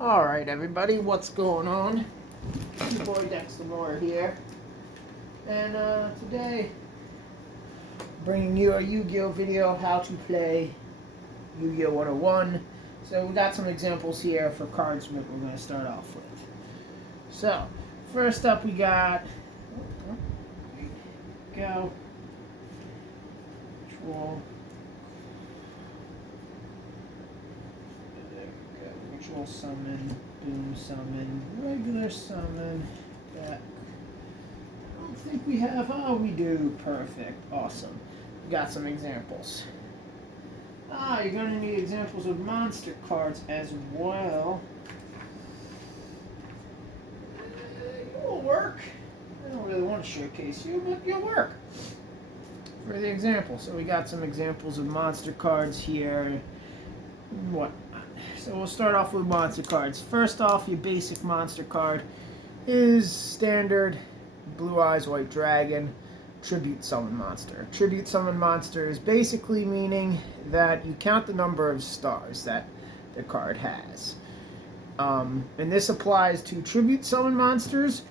Alright everybody, what's going on? Your boy Dexter Moore here. And today, bringing you a Yu-Gi-Oh video, how to play Yu-Gi-Oh 101. So we got some examples here for cards that we're going to start off with. So, first up we got, go, Troll. Ritual summon, boom summon, regular summon, back. I don't think we have, oh we do, perfect, awesome. We got some examples. You're going to need examples of monster cards as well. You'll work. I don't really want to showcase you, but you'll work. For the example, so we got some examples of monster cards here. So we'll start off with monster cards. First off, your basic monster card is standard Blue Eyes White Dragon Tribute Summon Monster. Tribute Summon Monster is basically meaning that you count the number of stars that the card has. And this applies to Tribute Summon Monsters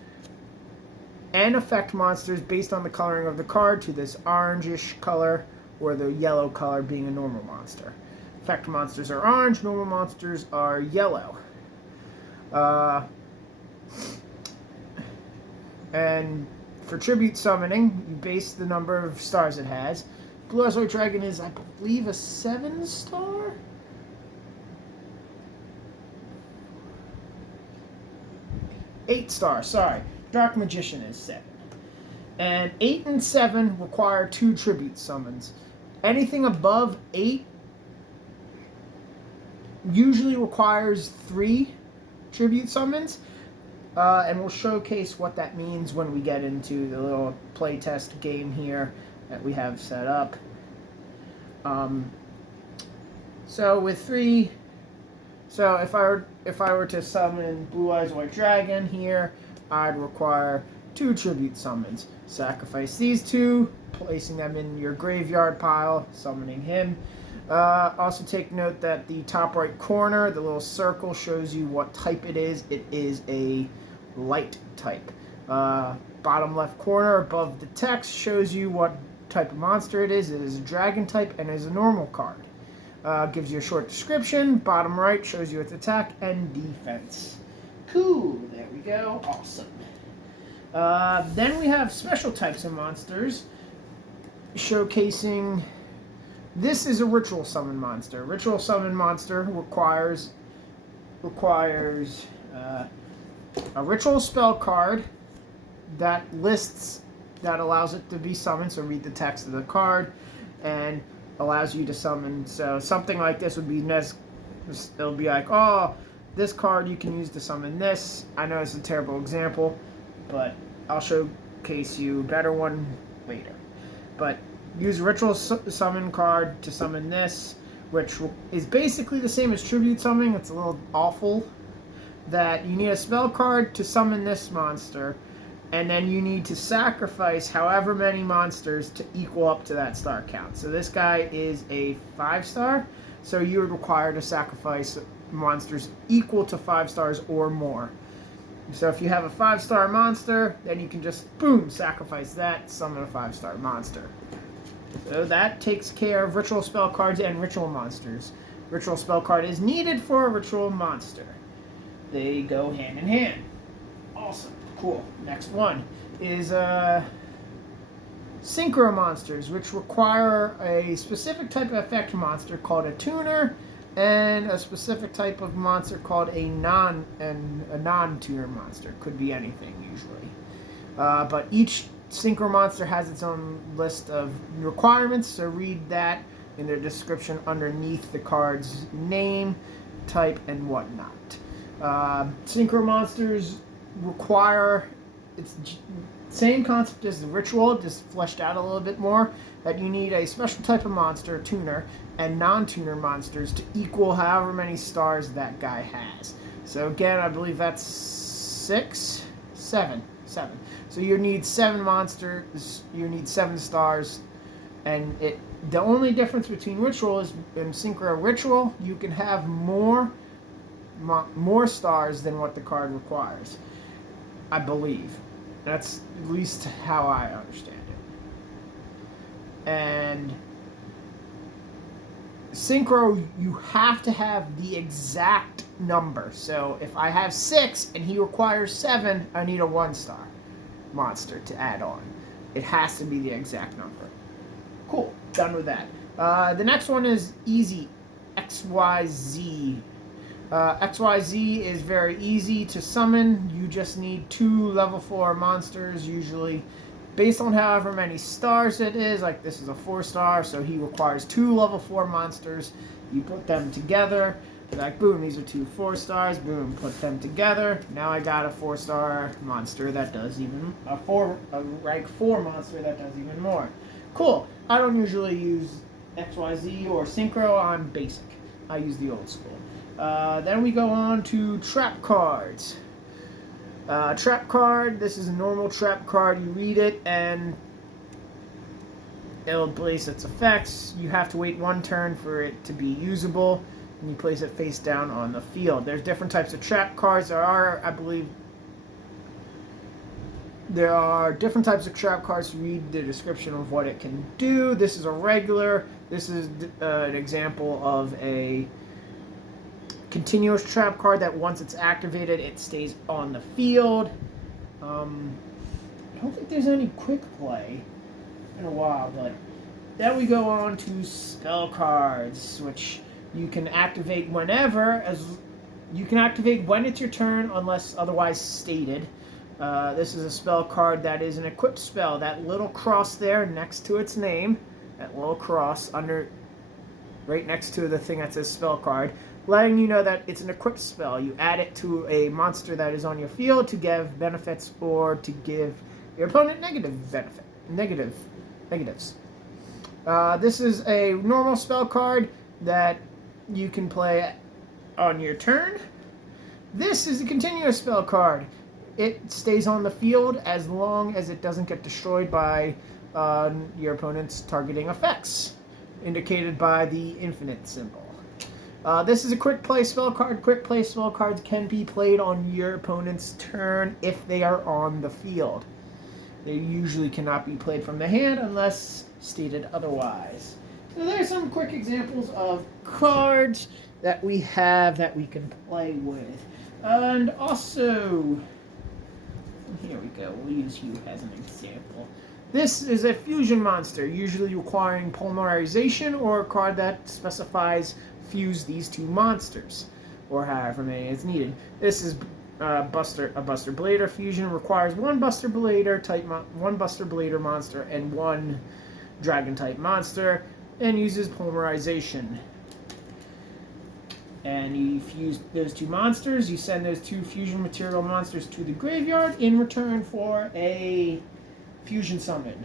and effect monsters based on the coloring of the card to this orangish color or the yellow color being a normal monster. Effect monsters are orange, normal monsters are yellow. And for tribute summoning, you base the number of stars it has. Blue Eyes White Dragon is, I believe, a 7-star? Eight star, sorry. Dark Magician is 7. And 8 and 7 require 2 tribute summons. Anything above 8 usually requires 3 tribute summons, and we'll showcase what that means when we get into the little playtest game here that we have set up. So with 3, so if I were to summon Blue Eyes White Dragon here, I'd require 2 tribute summons. Sacrifice these 2, placing them in your graveyard pile, summoning him. Also take note that the top right corner, the little circle, shows you what type it is. It is a light type. Bottom left corner above the text shows you what type of monster it is. It is a dragon type and is a normal card. Gives you a short description. Bottom right shows you its attack and defense. Cool, there we go, awesome. Then we have special types of monsters, showcasing. This is a ritual summon monster. Ritual summon monster requires a ritual spell card that allows it to be summoned. So read the text of the card and allows you to summon. So something like this would be it'll be like, oh, this card you can use to summon this. I know it's a terrible example, but I'll showcase you a better one later. But use ritual summon card to summon this, which is basically the same as tribute summoning. It's a little awful that you need a spell card to summon this monster, and then you need to sacrifice however many monsters to equal up to that star count. So this guy is a 5-star, so you would require to sacrifice monsters equal to 5 stars or more. So if you have a 5-star monster, then you can just, boom, sacrifice that, summon a 5-star monster. So that takes care of ritual spell cards and ritual monsters. Ritual spell card is needed for a ritual monster. They go hand in hand. Awesome. Cool. Next one is synchro monsters, which require a specific type of effect monster called a tuner, and a specific type of monster called a non-tuner monster. Could be anything usually, but each synchro monster has its own list of requirements. So read that in the description underneath the card's name, type, and whatnot. Synchro monsters require, it's same concept as the ritual, just fleshed out a little bit more, that you need a special type of monster, a tuner, and non-tuner monsters to equal however many stars that guy has. So again, I believe that's 7. So you need 7 monsters, you need 7 stars, and the only difference between ritual is in synchro ritual, you can have more more stars than what the card requires. I believe. That's at least how I understand it. And synchro, you have to have the exact number. So if I have 6 and he requires 7, I need a 1-star monster to add on. It has to be the exact number. Cool, done with that. The next one is easy, XYZ. XYZ is very easy to summon. You just need 2 level 4 monsters, usually based on however many stars it is. Like this is a 4-star, so he requires 2 level 4 monsters. You put them together, like boom, these are 2 4-stars, boom, put them together. Now I got a 4-star monster that does even a rank 4 monster that does even more. Cool. I don't usually use XYZ or Synchro. I'm basic. I use the old school. Then we go on to trap cards. Trap card, this is a normal trap card. You read it and it'll place its effects. You have to wait 1 turn for it to be usable, and you place it face down on the field. There's different types of trap cards. There are, I believe, there are different types of trap cards. Read the description of what it can do. This is a regular. This is an example of a continuous trap card that once it's activated, it stays on the field. I don't think there's any quick play in a while, but then we go on to spell cards, which you can activate whenever, you can activate when it's your turn unless otherwise stated. This is a spell card that is an equipped spell. That little cross there next to its name, that little cross right next to the thing that says spell card, letting you know that it's an equipped spell. You add it to a monster that is on your field to give benefits or to give your opponent negatives. This is a normal spell card that you can play on your turn. This is a continuous spell card. It stays on the field as long as it doesn't get destroyed by your opponent's targeting effects, indicated by the infinite symbol. This is a quick play spell card. Quick play spell cards can be played on your opponent's turn if they are on the field. They usually cannot be played from the hand unless stated otherwise. So there's some quick examples of cards that we have that we can play with. And also, here we go, we'll use you as an example. This is a fusion monster, usually requiring polymerization or a card that specifies fuse these 2 monsters, or however many is needed. This is a Buster Blader fusion. Requires 1 Buster Blader type, 1 Buster Blader monster, and 1 Dragon type monster, and uses polymerization. And you fuse those 2 monsters. You send those 2 fusion material monsters to the graveyard in return for a fusion summon.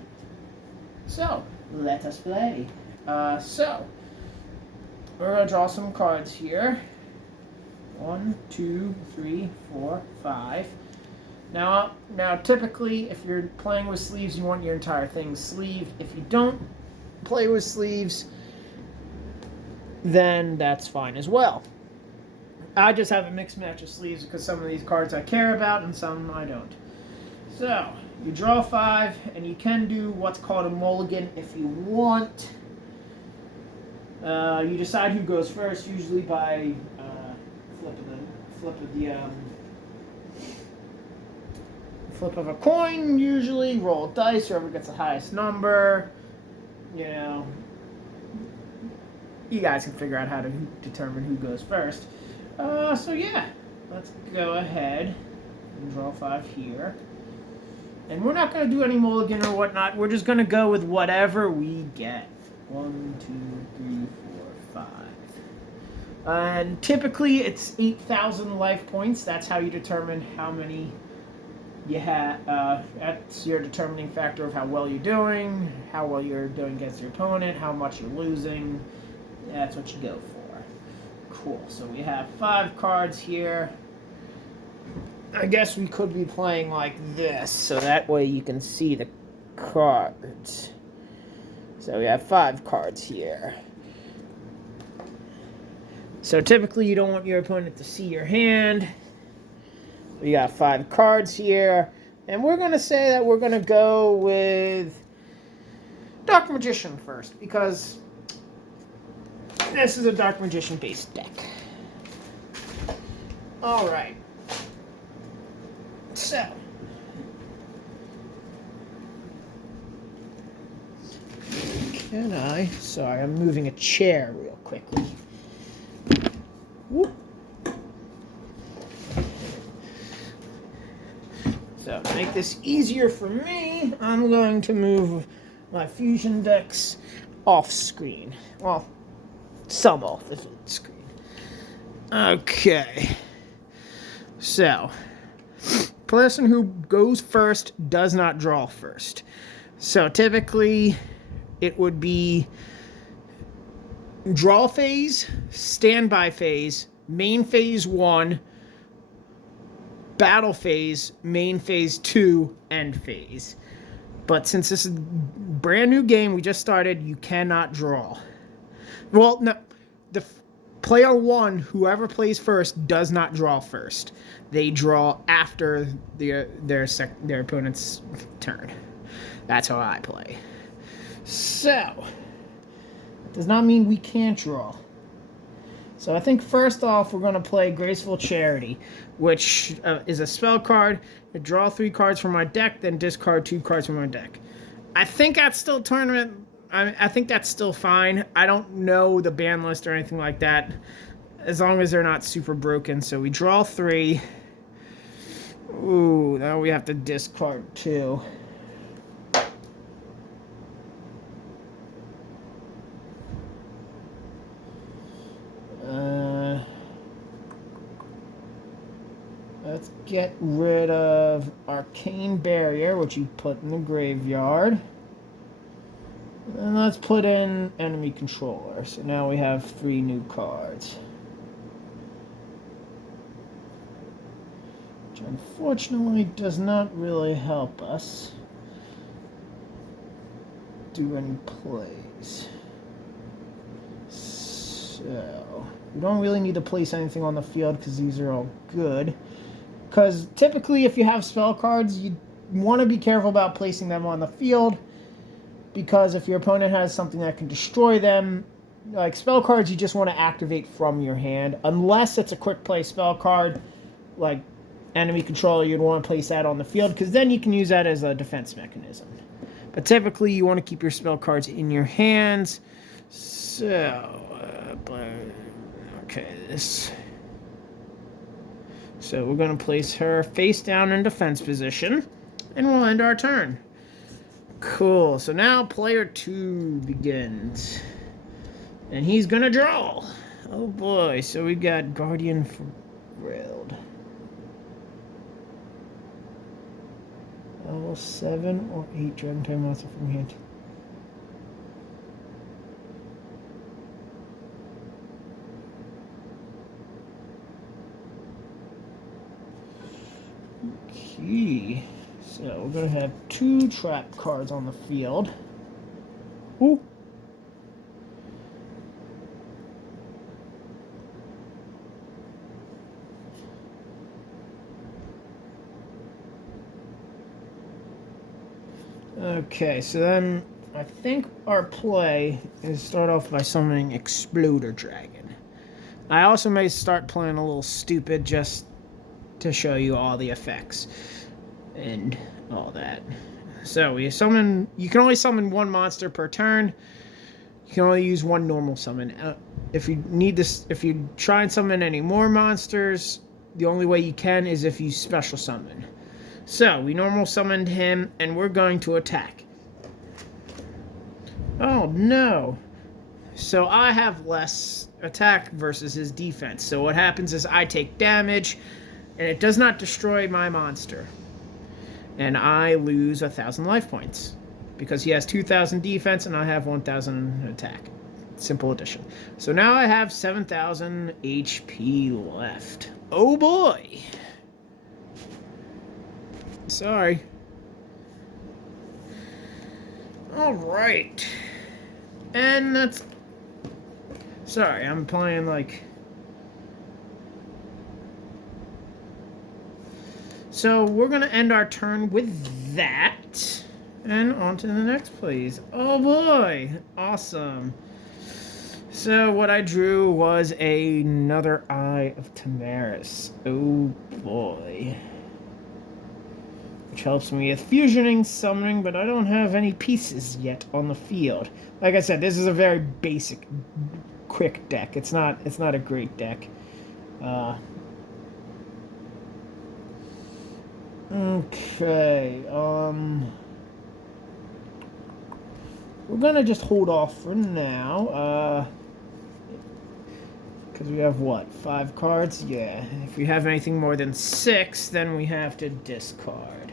So let us play. We're going to draw some cards here. 1, 2, 3, 4, 5. Now, typically, if you're playing with sleeves, you want your entire thing sleeved. If you don't play with sleeves, then that's fine as well. I just have a mixed match of sleeves because some of these cards I care about and some I don't. So, you draw 5, and you can do what's called a mulligan if you want. You decide who goes first, usually by flip of a coin. Usually, roll dice. Whoever gets the highest number. You know, you guys can figure out how to determine who goes first. So yeah, let's go ahead and draw 5 here. And we're not going to do any mulligan or whatnot. We're just going to go with whatever we get. 1, 2, 3, 4, 5. And typically it's 8,000 life points. That's how you determine how many you have. That's your determining factor of how well you're doing, how well you're doing against your opponent, how much you're losing. That's what you go for. Cool. So we have 5 cards here. I guess we could be playing like this, so that way you can see the cards. So we have 5 cards here. So typically you don't want your opponent to see your hand. We got 5 cards here. And we're going to say that we're going to go with Dark Magician first, because this is a Dark Magician based deck. Alright. So. Can I? Sorry, I'm moving a chair real quickly. Whoop. So to make this easier for me, I'm going to move my fusion decks off screen. Well, some off the screen. Okay. So, person who goes first does not draw first. So typically, it would be draw phase, standby phase, main phase 1, battle phase, main phase 2, end phase. But since this is a brand new game, we just started, you cannot draw. Well, no, the player 1, whoever plays first, does not draw first. They draw after their opponent's turn. That's how I play. So, does not mean we can't draw. So I think first off, we're going to play Graceful Charity, which is a spell card. I draw 3 cards from my deck, then discard 2 cards from my deck. I think that's still tournament. I think that's still fine. I don't know the ban list or anything like that, as long as they're not super broken. So we draw 3. Ooh, now we have to discard 2. Let's get rid of Arcane Barrier, which you put in the graveyard. And let's put in Enemy Controller. So now we have 3 new cards. Which unfortunately does not really help us do any plays. So, we don't really need to place anything on the field because these are all good. Because typically if you have spell cards, you want to be careful about placing them on the field, because if your opponent has something that can destroy them, like spell cards you just want to activate from your hand, unless it's a quick play spell card, like Enemy Controller, you'd want to place that on the field, because then you can use that as a defense mechanism. But typically you want to keep your spell cards in your hands. So, okay, this... So we're going to place her face down in defense position, and we'll end our turn. Cool. So now player 2 begins. And he's going to draw. Oh boy. So we got Guardian for Railed. Level 7 or 8 Dragon Time monster from hand. Okay, so we're going to have 2 trap cards on the field. Ooh. Okay, so then I think our play is start off by summoning Exploder Dragon. I also may start playing a little stupid just to show you all the effects and all that. So we summon. You can only summon 1 monster per turn. You can only use 1 normal summon. If you need this, if you try and summon any more monsters, the only way you can is if you special summon. So we normal summoned him, and we're going to attack. Oh no! So I have less attack versus his defense. So what happens is I take damage, and it does not destroy my monster. And I lose 1,000 life points, because he has 2,000 defense and I have 1,000 attack. Simple addition. So now I have 7,000 HP left. Oh boy! Sorry. Alright. And that's... Sorry, I'm playing like So we're going to end our turn with that. And on to the next, please. Oh boy! Awesome. So what I drew was another Eye of Tamaris. Oh boy. Which helps me with fusioning, summoning, but I don't have any pieces yet on the field. Like I said, this is a very basic, quick deck. It's not a great deck. Okay, we're gonna just hold off for now, because we have, what, 5 cards? Yeah, if we have anything more than 6, then we have to discard.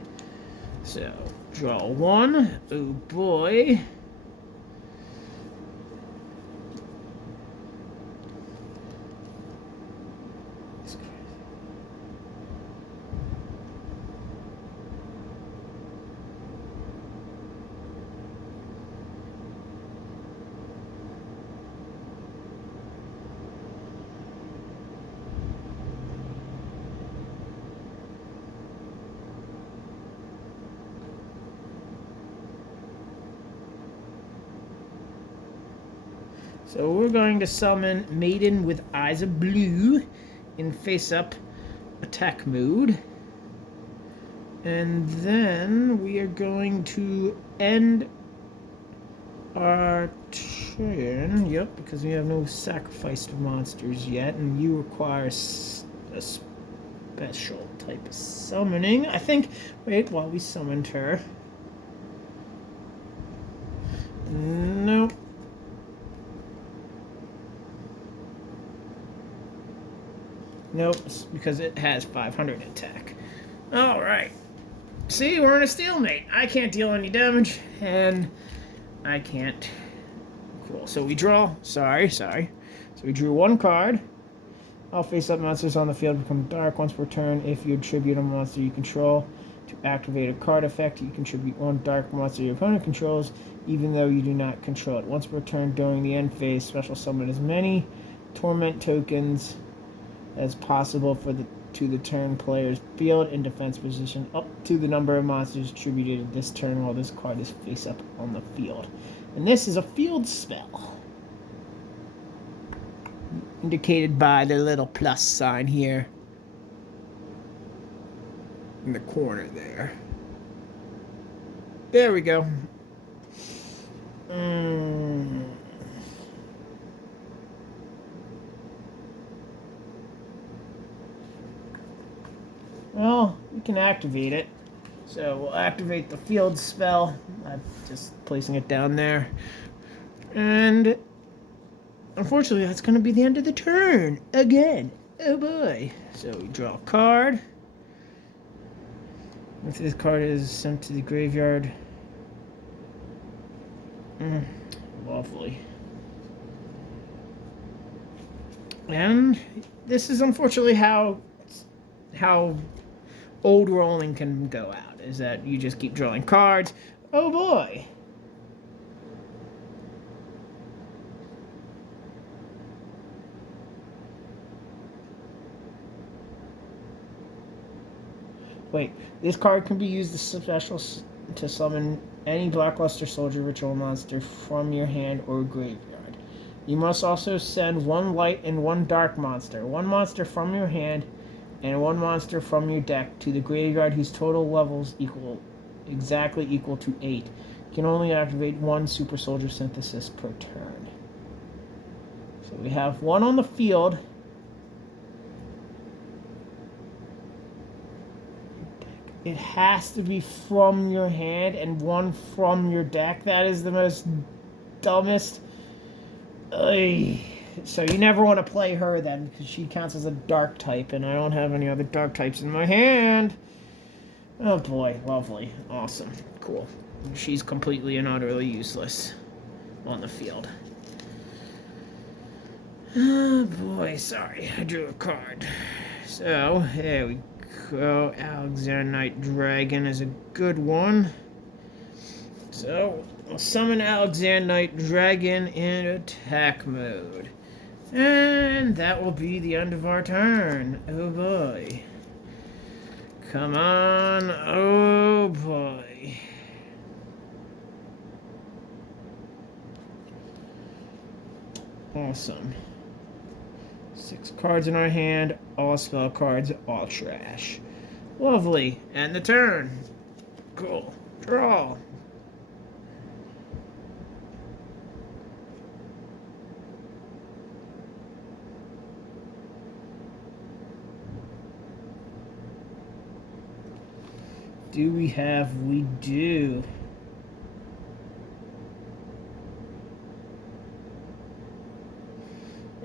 So, draw 1, oh boy. So we're going to summon Maiden with Eyes of Blue in face-up attack mode. And then we are going to end our turn. Yep, because we have no sacrificed monsters yet, and you require a special type of summoning. I think, wait, while we summoned her. Nope. Nope, because it has 500 attack. Alright. See, we're in a stalemate. I can't deal any damage, and I can't. Cool, so we draw. Sorry. So we drew 1 card. All face-up monsters on the field become dark once per turn. If you attribute a monster you control to activate a card effect, you contribute 1 dark monster your opponent controls, even though you do not control it. Once per turn during the end phase, special summon as many torment tokens as possible to the turn player's field in defense position, up to the number of monsters attributed this turn while this card is face up on the field. And this is a field spell, indicated by the little plus sign here in the corner there. There we go. Well, we can activate it. So we'll activate the field spell. I'm just placing it down there. And unfortunately, that's going to be the end of the turn. Again. Oh boy. So we draw a card. If this card is sent to the graveyard. Lovely. And this is unfortunately how old rolling can go out, is that you just keep drawing cards. Oh boy. Wait, this card can be used as special to summon any Blackluster Soldier ritual monster from your hand or graveyard. You must also send 1 light and 1 dark monster, 1 monster from your hand and 1 monster from your deck to the graveyard whose total levels exactly equal to 8. You can only activate 1 Super Soldier Synthesis per turn. So we have 1 on the field. It has to be from your hand and 1 from your deck. That is the most dumbest. So you never want to play her then, because she counts as a dark type, and I don't have any other dark types in my hand. Oh boy, lovely, awesome, cool. She's completely and utterly useless on the field. Oh boy, sorry, I drew a card. So, here we go. Alexandrite Dragon is a good one. So, I'll summon Alexandrite Dragon in attack mode. And that will be the end of our turn. Oh boy. Come on. Oh, boy. Awesome. 6 cards in our hand. All spell cards, all trash. Lovely. End the turn. Cool. Draw. Do we have? We do.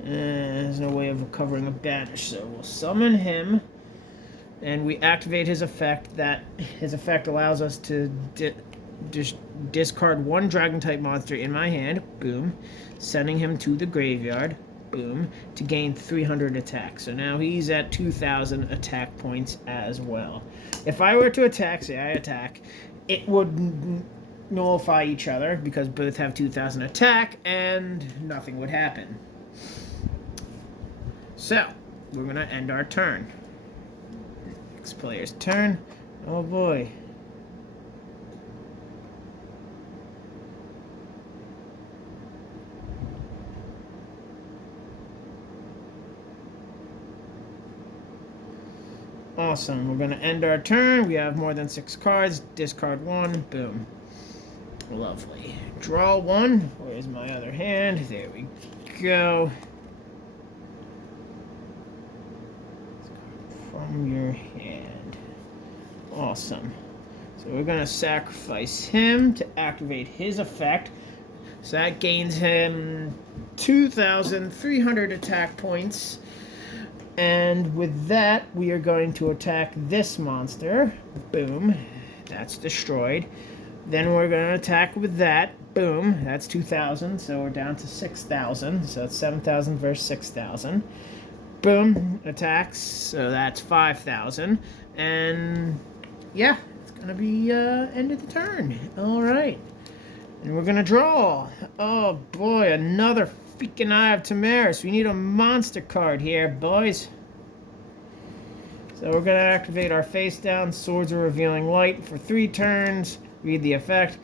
There's no way of recovering a banish, so we'll summon him, and we activate his effect. His effect allows us to discard 1 dragon-type monster in my hand. Boom. Sending him to the graveyard. Boom. To gain 300 attack. So now he's at 2,000 attack points as well. If I were to attack, say I attack, it would nullify each other because both have 2,000 attack and nothing would happen. So, we're going to end our turn. Next player's turn. Oh boy. Awesome. We're going to end our turn. We have more than 6 cards. Discard 1. Boom. Lovely. Draw 1. Where's my other hand? There we go. From your hand. Awesome. So we're going to sacrifice him to activate his effect. So that gains him 2,300 attack points. And with that, we are going to attack this monster. Boom. That's destroyed. Then we're going to attack with that. Boom. That's 2,000. So we're down to 6,000. So it's 7,000 versus 6,000. Boom. Attacks. So that's 5,000. And yeah, it's going to be end of the turn. All right. And we're going to draw. Oh boy, another freaking Eye of Tamaris. We need a monster card here, boys. So we're going to activate our face down. Swords of Revealing Light for 3 turns. Read the effect.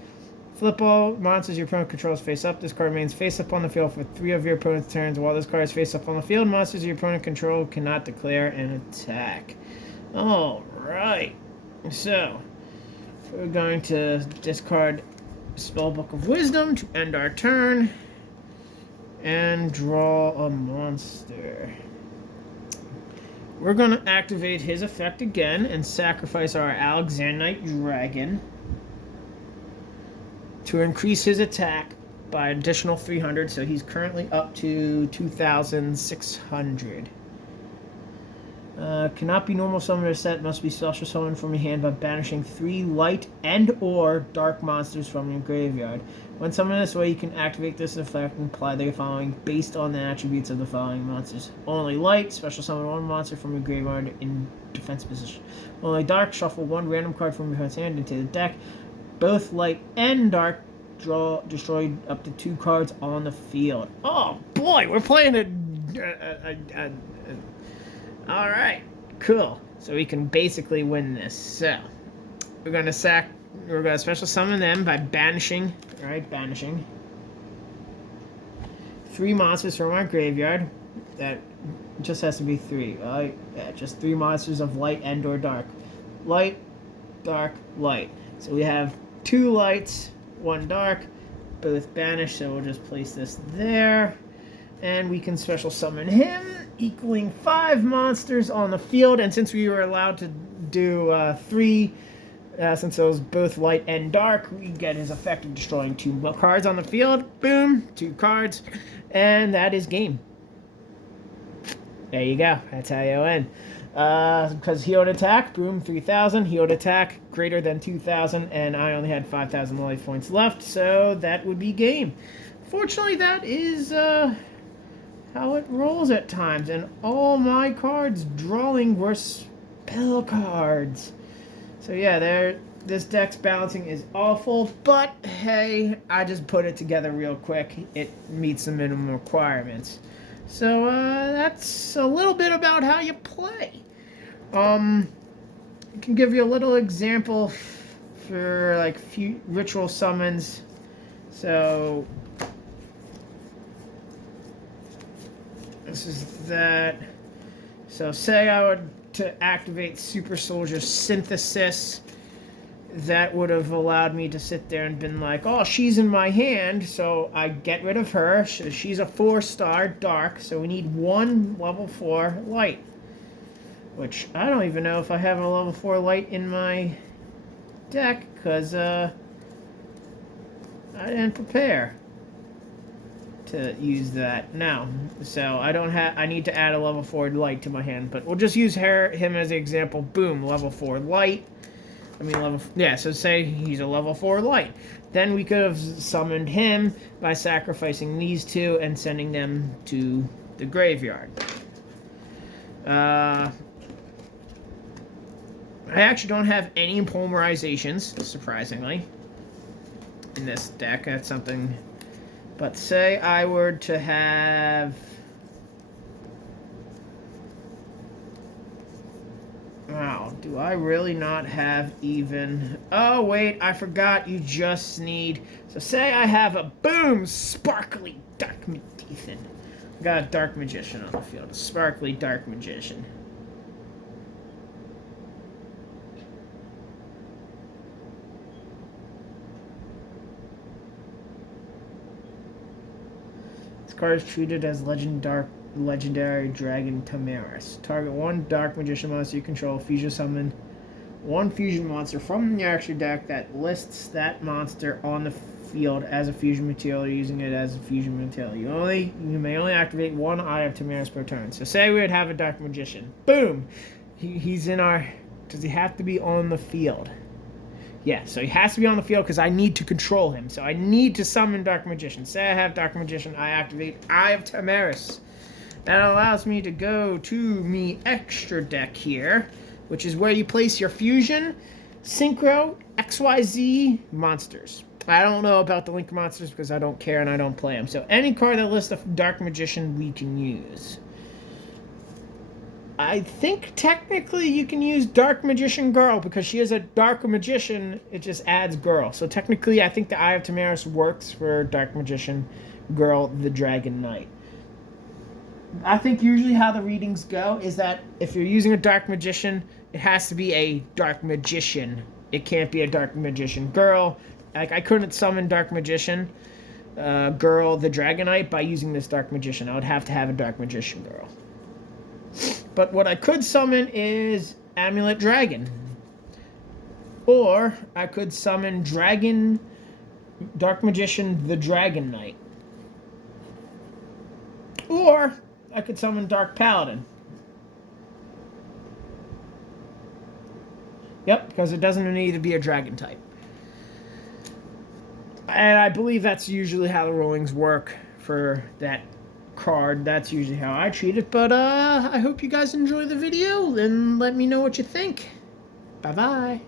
Flip all monsters your opponent controls face up. This card remains face up on the field for 3 of your opponent's turns. While this card is face up on the field, monsters your opponent control cannot declare an attack. Alright. So, we're going to discard Spellbook of Wisdom to end our turn. And draw a monster. We're going to activate his effect again and sacrifice our Alexandrite Dragon to increase his attack by an additional 300, so he's currently up to 2,600. Cannot be normal summoned or set, must be special summoned from your hand by banishing 3 light and or dark monsters from your graveyard. When summoned this way, you can activate this effect and apply the following based on the attributes of the following monsters. Only light, special summon 1 monster from your graveyard in defense position. Only dark, shuffle 1 random card from your opponent's hand into the deck. Both light and dark destroy up to 2 cards on the field. Oh boy, we're playing all right, cool. So we can basically win this. So we're gonna special summon them by banishing. All right, banishing 3 monsters from our graveyard. That just has to be 3. Right? Yeah, just 3 monsters of light and or dark. Light, dark, light. So we have 2 lights, 1 dark, both banished. So we'll just place this there. And we can special summon him, equaling 5 monsters on the field. And since we were allowed to do 3, since it was both light and dark, we get his effect of destroying 2 cards on the field. Boom, 2 cards. And that is game. There you go. That's how you win. Because healed attack, boom, 3,000. Healed attack, greater than 2,000. And I only had 5,000 life points left. So that would be game. Fortunately, that is how it rolls at times, and all my cards drawing were spell cards. So yeah, this deck's balancing is awful, but hey, I just put it together real quick. It meets the minimum requirements. So that's a little bit about how you play. I can give you a little example for like few ritual summons. So this is that. So say I would to activate Super Soldier Synthesis. That would have allowed me to sit there and been like, oh, she's in my hand, so I get rid of her. She's a 4-star dark, so we need 1 level 4 light. Which, I don't even know if I have a level 4 light in my deck, because I didn't prepare to use that now. So I need to add a level 4 light to my hand, but we'll just use him as an example. Boom, level 4 light. So say he's a level 4 light. Then we could have summoned him by sacrificing these 2 and sending them to the graveyard. I actually don't have any polymerizations, surprisingly, in this deck. That's something. But say I were to have... Wow, do I really not have even... Oh, wait, I forgot you just need... So say I have a, boom, sparkly Dark Magician. Got a Dark Magician on the field, a sparkly Dark Magician. This card is treated as Legendary Dragon Tamaris. Target 1 Dark Magician monster you control. Fusion summon 1 fusion monster from your extra deck that lists that monster on the field as a fusion material, using it as a fusion material. You may only activate 1 Eye of Tamaris per turn. So say we would have a Dark Magician. Boom! He's in our... Does he have to be on the field? Yeah, so he has to be on the field because I need to control him. So I need to summon Dark Magician. Say I have Dark Magician, I activate Eye of Tamaris. That allows me to go to me extra deck here, which is where you place your fusion, synchro, XYZ monsters. I don't know about the Link monsters because I don't care and I don't play them. So any card that lists a Dark Magician we can use. I think technically you can use Dark Magician Girl because she is a Dark Magician. It just adds Girl. So technically I think the Eye of Tamaris works for Dark Magician Girl, the Dragon Knight. I think usually how the readings go is that if you're using a Dark Magician, it has to be a Dark Magician. It can't be a Dark Magician Girl. Like, I couldn't summon Dark Magician Girl, the Dragon Knight, by using this Dark Magician. I would have to have a Dark Magician Girl. But what I could summon is Amulet Dragon. Or I could summon Dark Magician, the Dragon Knight. Or I could summon Dark Paladin. Yep, because it doesn't need to be a dragon type. And I believe that's usually how the rulings work for that card. That's usually how I treat it. But I hope you guys enjoy the video and let me know what you think. Bye-bye.